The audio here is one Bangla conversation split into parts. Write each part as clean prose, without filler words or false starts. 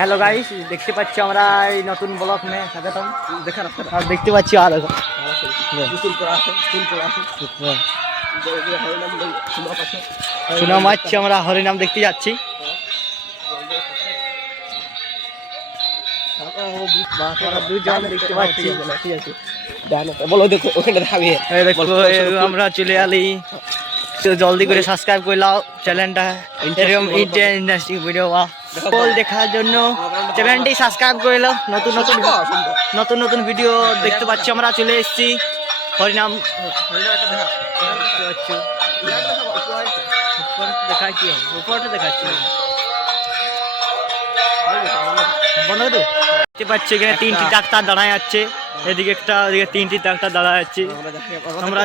হ্যালো গাইস, দেখতে পাচ্ছি আমরা এই নতুন ব্লগ মে স্বাগতম। আর দেখতে পাচ্ছি আর দেখো সুনাম পাচ্ছি, আমরা হরিনাম দেখতে যাচ্ছি। দেখতে পাচ্ছি আমরা চলে আলি, জলদি করে সাবস্ক্রাইব করে নাও চ্যানেলটা। এরকম ইন্টারেস্টিং ভিডিও দেখার জন্য চ্যানেলটি সাবস্ক্রাইব করে নাও। নতুন নতুন ভিডিও দেখতে পাচ্ছি, আমরা চলে এসেছি হরিনাম। দেখাচ্ছি উপরটা দেখাচ্ছি বন্ধ তো দেখতে পাচ্ছি এখানে তিনটি ডাক্তার দাঁড়ায় যাচ্ছে, এদিকে একটা, ওদিকে তিনটি ডাক্তার দাঁড়ায় যাচ্ছে। আমরা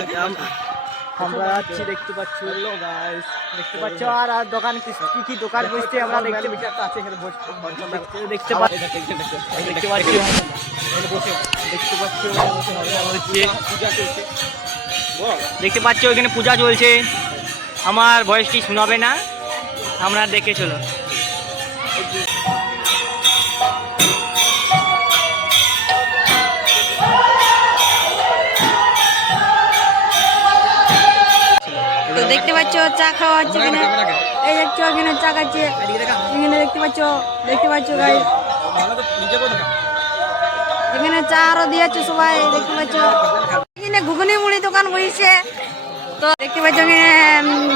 যাচ্ছি, দেখতে পাচ্ছি দেখতে পাচ্ছ। আর দোকান কি কি দোকান বসছে আমরা দেখতে পাচ্ছি, দেখতে পাচ্ছি ওইখানে পূজা চলছে। আমার ভয়েসটি শোনাবে না, আমরা দেখে চলো। তো দেখতে পাচ্ছ চা খাওয়া হচ্ছে এখানে, এই দেখছো এখানে চা খাচ্ছে এখানে, দেখতে পাচ্ছ গাইস, এখানে চা আরো দিয়েছে সবাই দেখতে পাচ্ছ। এখানে ঘুগনি মুড়ি দোকান বসেছে, তো দেখতে পাচ্ছ এখানে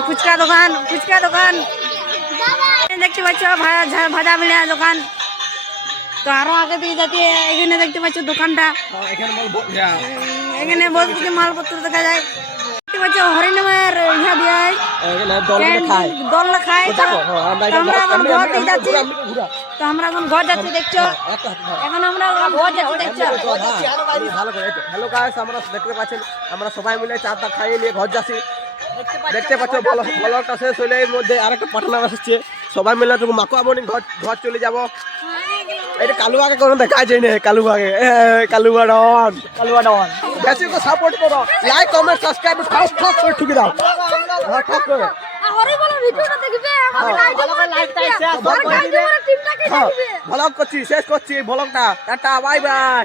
ফুচকা দোকান দেখতে পাচ্ছ, ভাজা মিলা দোকান। তো আরো আগে দিয়ে যাচ্ছে, এখানে দেখতে পাচ্ছ দোকানটা, এখানে বহুত কিছু মালপত্র দেখা যায়। দেখতে পাচ্ছ হরিনামের ইহা দিয়ে দল খায়। তো আমরা এখন ঘর দিয়ে যাচ্ছি, তো আমরা এখন ঘর যাচ্ছি দেখছো, এখন আমরা ঘর যাচ্ছি দেখছো। হ্যালো গাইস, আমরা দেখতে পাচ্ছেন আমরা সবাই মিলে চাটা খাইয়ে নিয়ে ঘর যাচ্ছি। দেখতে পাচ্ছ ব্লগটা শেষ হলে এর মধ্যে আরেকটা পার্টনার আসছে, সবাই মিলে তুমি মাকুয়ামণি ঘর চলে যাবো। এটা কালুয়াকে কোনো দেখা যায় না, কালুয়া ডন বেশি করে সাপোর্ট করো, লাইক কমেন্ট সাবস্ক্রাইব ঠক করে ঠুকে দাও, ঠক করে ব্লগ করছি, শেষ করছি ব্লগটা। Tata, bye bye.